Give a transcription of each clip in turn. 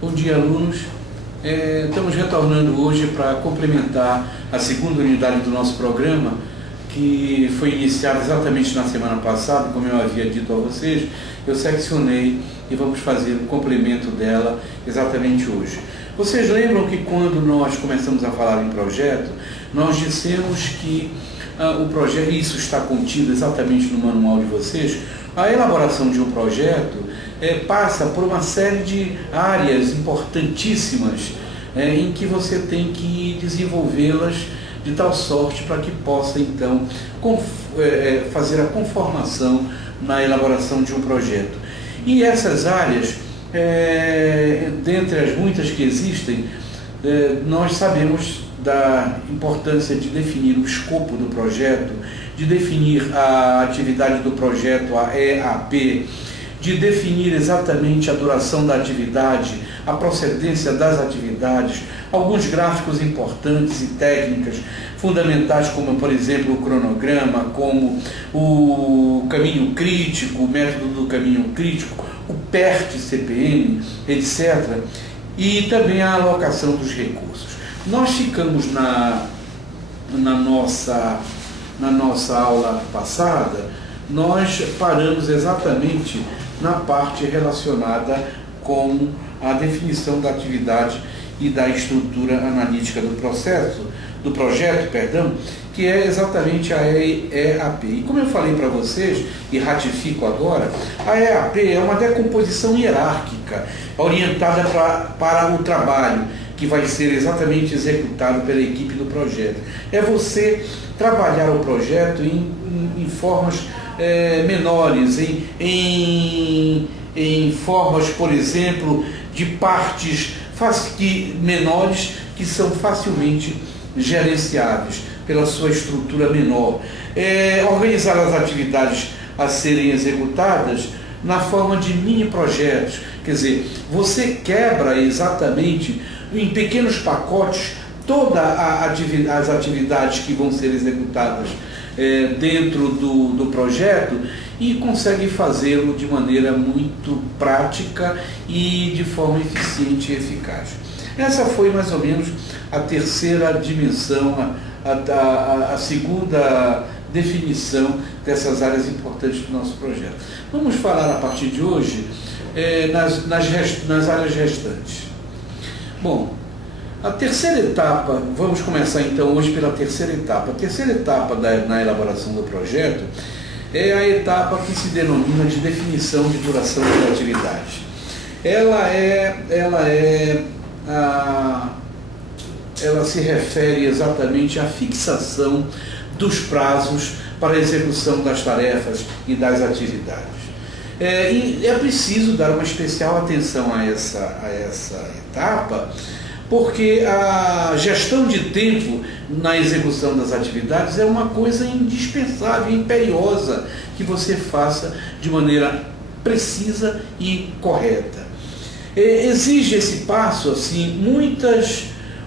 Bom dia, alunos. Estamos retornando hoje para complementar a segunda unidade do nosso programa, que foi iniciada exatamente na semana passada. Como eu havia dito a vocês, eu seccionei e vamos fazer um complemento dela exatamente hoje. Vocês lembram que quando nós começamos a falar em projeto, nós dissemos que o projeto, isso está contido exatamente no manual de vocês, a elaboração de um projeto passa por uma série de áreas importantíssimas em que você tem que desenvolvê-las de tal sorte para que possa, então, fazer a conformação na elaboração de um projeto. E essas áreas, dentre as muitas que existem, nós sabemos da importância de definir o escopo do projeto, de definir a atividade do projeto, a EAP, de definir exatamente a duração da atividade, a procedência das atividades, alguns gráficos importantes e técnicas fundamentais, como, por exemplo, o cronograma, como o caminho crítico, o método do caminho crítico, o PERT-CPM, etc., e também a alocação dos recursos. Nós ficamos na nossa aula passada, nós paramos exatamente na parte relacionada com a definição da atividade e da estrutura analítica do projeto, que é exatamente a EAP. E como eu falei para vocês, e ratifico agora, a EAP é uma decomposição hierárquica orientada para o trabalho que vai ser exatamente executado pela equipe do projeto. É você trabalhar o projeto em formas menores, em formas, por exemplo, de partes menores que são facilmente gerenciáveis pela sua estrutura menor. Organizar as atividades a serem executadas na forma de mini projetos, quer dizer, você quebra exatamente em pequenos pacotes todas as atividades que vão ser executadas dentro do projeto e consegue fazê-lo de maneira muito prática e de forma eficiente e eficaz. Essa foi mais ou menos a terceira dimensão, a segunda definição dessas áreas importantes do nosso projeto. Vamos falar a partir de hoje nas áreas restantes. Bom, a terceira etapa, vamos começar então hoje pela terceira etapa. A terceira etapa na elaboração do projeto é a etapa que se denomina de definição de duração da atividade. Ela se refere exatamente à fixação dos prazos para a execução das tarefas e das atividades. E é preciso dar uma especial atenção a essa etapa, porque a gestão de tempo na execução das atividades é uma coisa indispensável, imperiosa, que você faça de maneira precisa e correta. Exige esse passo assim,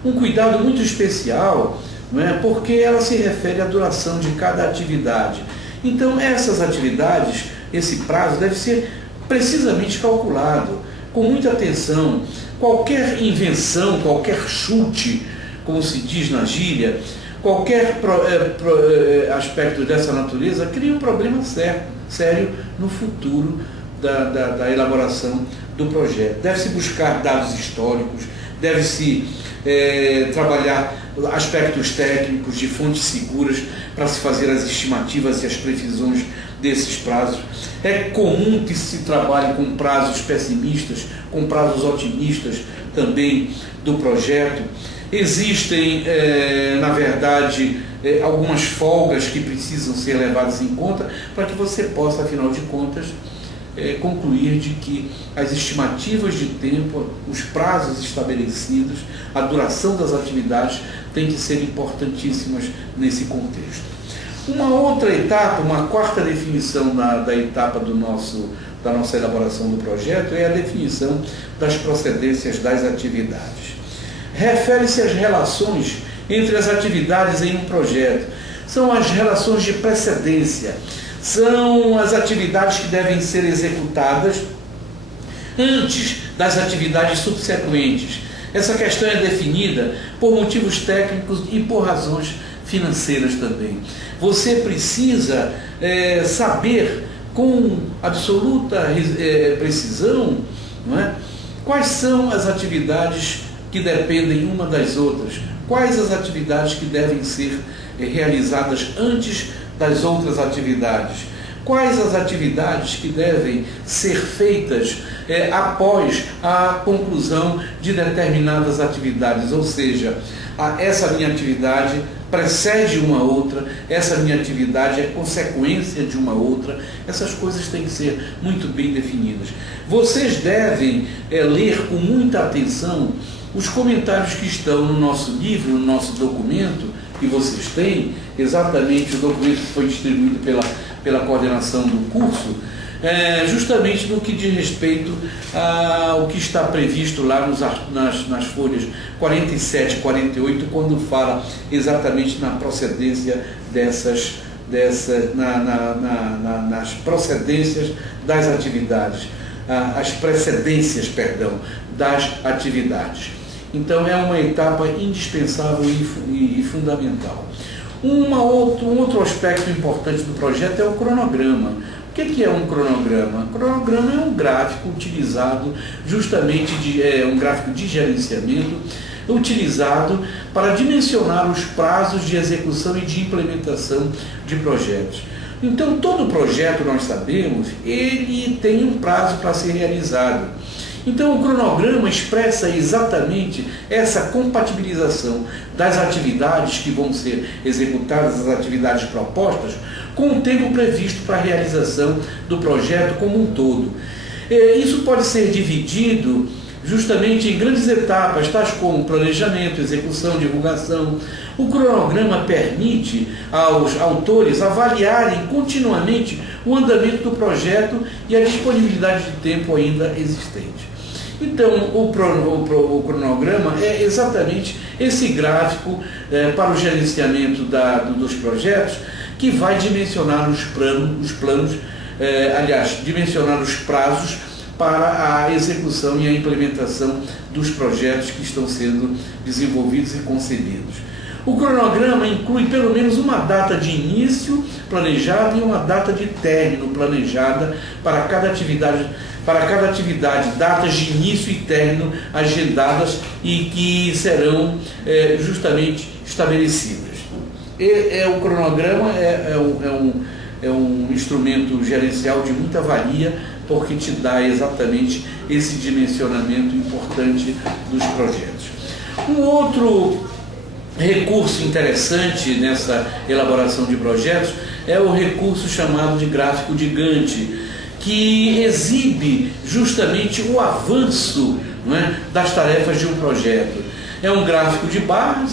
um cuidado muito especial, não é? Porque ela se refere à duração de cada atividade. Então, essas atividades, esse prazo deve ser precisamente calculado, com muita atenção. Qualquer invenção, qualquer chute, como se diz na gíria, qualquer aspecto dessa natureza cria um problema sério no futuro da elaboração do projeto. Deve-se buscar dados históricos, deve-se trabalhar aspectos técnicos de fontes seguras para se fazer as estimativas e as previsões desses prazos. É comum que se trabalhe com prazos pessimistas, com prazos otimistas também do projeto. Existem, na verdade, algumas folgas que precisam ser levadas em conta para que você possa, afinal de contas, concluir de que as estimativas de tempo, os prazos estabelecidos, a duração das atividades têm que ser importantíssimas nesse contexto. Uma outra etapa, uma quarta definição da etapa da nossa elaboração do projeto é a definição das procedências das atividades. Refere-se às relações entre as atividades em um projeto. São as relações de precedência, são as atividades que devem ser executadas antes das atividades subsequentes. Essa questão é definida por motivos técnicos e por razões financeiras também. Você precisa saber com absoluta precisão, não é? Quais são as atividades que dependem uma das outras, quais as atividades que devem ser realizadas antes das outras atividades, quais as atividades que devem ser feitas após a conclusão de determinadas atividades, ou seja, essa minha atividade precede uma outra, essa minha atividade é consequência de uma outra. Essas coisas têm que ser muito bem definidas. Vocês devem ler com muita atenção os comentários que estão no nosso livro, no nosso documento, que vocês têm, exatamente o documento que foi distribuído pela coordenação do curso, justamente no que diz respeito ao que está previsto lá nas folhas 47 e 48, quando fala exatamente na procedência nas procedências das atividades, as precedências, perdão, das atividades. Então é uma etapa indispensável e fundamental. Um outro aspecto importante do projeto é o cronograma. O que é um cronograma? O cronograma é um gráfico utilizado justamente, um gráfico de gerenciamento, utilizado para dimensionar os prazos de execução e de implementação de projetos. Então, todo projeto, nós sabemos, ele tem um prazo para ser realizado. Então, o cronograma expressa exatamente essa compatibilização das atividades que vão ser executadas, as atividades propostas, com o tempo previsto para a realização do projeto como um todo. Isso pode ser dividido justamente em grandes etapas, tais como planejamento, execução, divulgação. O cronograma permite aos autores avaliarem continuamente o andamento do projeto e a disponibilidade de tempo ainda existente. Então, o cronograma é exatamente esse gráfico para o gerenciamento dos projetos, que vai dimensionar dimensionar os prazos para a execução e a implementação dos projetos que estão sendo desenvolvidos e concebidos. O cronograma inclui pelo menos uma data de início planejada e uma data de término planejada para cada atividade, datas de início e término agendadas e que serão justamente estabelecidas. O cronograma é um instrumento gerencial de muita valia, porque te dá exatamente esse dimensionamento importante dos projetos. Um outro recurso interessante nessa elaboração de projetos é o recurso chamado de gráfico de Gantt, que exibe justamente o avanço, não é, das tarefas de um projeto. É um gráfico de barras,